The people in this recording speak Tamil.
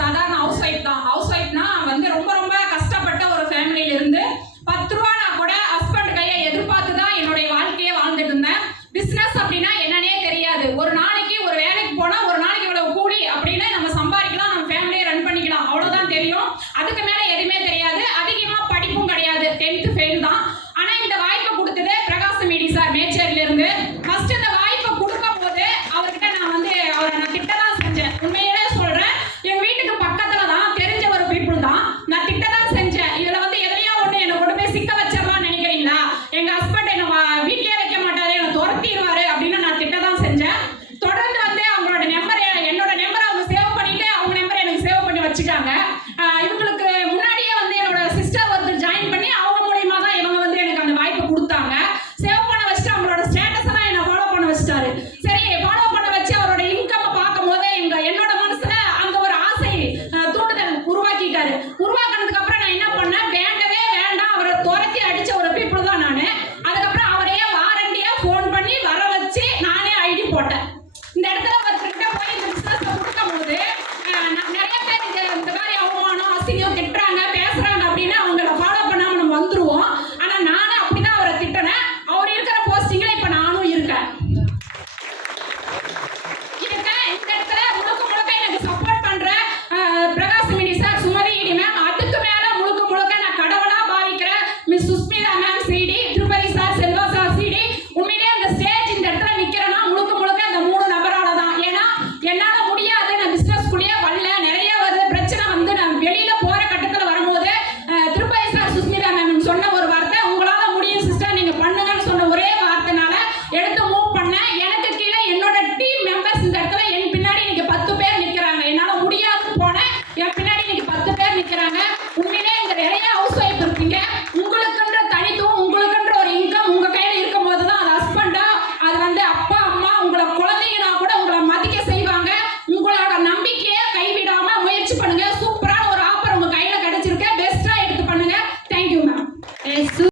சாதாரண ஹவுஸ் ஒய்ஃப் தான். ஹவுஸ் ஒய்ஃப்னா வந்து ரொம்ப ரொம்ப கஷ்டப்பட்ட ஒரு ஃபேமிலியில இருந்து 10 ரூபா நான் கூட ஹஸ்பண்ட் கையை எதிர்பார்த்து தான் என்னுடைய வாழ்க்கையை வாழ்ந்துட்டு இருந்தேன். பிசினஸ் அப்படின்னா என்னன்னே தெரியாது. ஒரு நாளைக்கு ஒரு வேலைக்கு போனா ஒரு நாளைக்கு இவ்வளவு கூலி அப்படின்னு நம்ம சம்பாதிக்கலாம், நம்ம ஃபேமிலியை ரன் பண்ணிக்கலாம், அவ்வளவுதான் தெரியும். அதுக்கு மேல எதுவுமே தெரியாது. அதிகமா படிப்பும் கிடையாது, 10th ஃபெயில் தான். ஆனா இந்த வாய்ப்பை கொடுத்தது பிரகாஷ் மீடி சார் மேச்சேரியில இருந்து. ஃபர்ஸ்ட் இந்த வாய்ப்பை கொடுக்கும் போது அவர்கிட்ட நான் வந்து அவரை நான் திட்டதான் செஞ்சேன். உண்மையிலே சொல்றேன், எங்க வீட்டுக்கு பக்கத்துல தான், தெரிஞ்ச ஒரு பீப்புள் தான். நான் திட்டதான் செஞ்சேன். இதுல வந்து எதையோ ஒண்ணு என்னை கொண்டு போய் சிக்க வச்சிடலாம் நினைக்கிறீங்களா? எங்க ஹஸ்பண்ட் என்ன வீட்லயே வைக்க மாட்டாரு, என்ன துரத்திடுவாரு அப்படின்னு நான் திட்டதான் செஞ்சேன். தொடர்ந்து வந்து அவங்களோட நம்பர், என்னோட நம்பரை அவங்க சேவ் பண்ணிட்டு அவங்க நம்பரை எனக்கு சேவ் பண்ணி வச்சுட்டாங்க. இவங்களுக்கு முன்னாடியே வந்து என்னோட சிஸ்டர் ஒருத்தர் ஜாயின் பண்ணி அவங்க மூலியமா தான் இவங்க வந்து எனக்கு அந்த வாய்ப்பு கொடுத்தாங்க. சேவ் பண்ண வச்சுட்டு அவங்களோட ஸ்டேட்டஸ் எல்லாம் என்ன ஃபாலோ பண்ண வச்சுட்டாரு. சரி, ஃபாலோ பண்ண வச்சு அவரோட இன்கம் பார்க்கும் போது என்னோட மனசுல அந்த ஒரு ஆசை தூண்டுதல் உருவாக்கிட்டாரு. உருவாக்குனதுக்கு அப்புறம் நான் என்ன பண்ணேன், வேண்டவே வேண்டாம், அவரை துரத்தி அடிச்ச ஒரு பீப்புள் தான் நானு. அதுக்கப்புறம் அவரையே வாரண்டியா ஃபோன் பண்ணி வர வச்சு நானே ஐடி போட்டேன். இந்த இடத்துல ஒருத்தர்கிட்ட போய் இந்த பிசினஸ் கொடுக்கும் போது நிறைய பேர் இந்த மாதிரி அவமானம் அசிங்கம் திட்டுறாங்க பேசுறாங்க அப்படின்னு அவங்கள ஃபாலோ பண்ணாம நம்ம வந்துருவோம். ஆனா நானே அப்படிதான் அவரை திட்டினேன். அவர் இருக்கிற போஸ்டிங்ல இப்ப நானும் இருக்கேன். இந்த இடத்துல முழுக்க முழுக்க எனக்கு சப்போர்ட் பண்ற பிரகாஷ் மீடி சார், சுமதி இடி மேம், அதுக்கு மேல முழுக்க முழுக்க நான் கடவுளா பாவிக்கிற miss Sushmita ma'am CD, Tirupati sir, Selva sir CD. உண்மையிலேயே அந்த ஸ்டேஜ் இந்த இடத்துல நிக்கிறேன்னா முழுக்க முழுக்க அந்த 3 நபரால தான். ஏன்னா என்னால முடியாது, நான் பிசினஸ்குள்ளேயே வரல, நிறைய வருது பிரச்சனை வந்து நான் வெளியில போற கட்டத்துல வரும்போது திருப்பதி சார், சுஸ்மிதா மேம் சொன்ன ஒரு வார்த்தை, உங்களால முடியும் சிஸ்டர், நீங்க பண்ணுங்கன்னு சொன்ன ஒரே வார்த்தைனால எடுத்து மூவ் பண்ணேன். எனக்கு கீழே என்னோட டீம் மெம்பர்ஸ் இந்த இடத்துல என் பின்னாடி இன்னைக்கு 10 பேர் நிக்கிறாங்க. என்னால முடியாதுன்னு போனேன், என் பின்னாடி இன்னைக்கு 10 பேர் நிக்கிறாங்க. உண்மையிலே இங்க நிறைய ஹவுஸ் ஒய்ஃப் இருக்கீங்க. உங்களுக்குன்ற தனித்துவம், உங்களுக்குன்ற ஒரு இன்கம் உங்க கையில இருக்கும் போதுதான் அது ஹஸ்பண்டா, அது வந்து அப்பா அம்மா உங்களை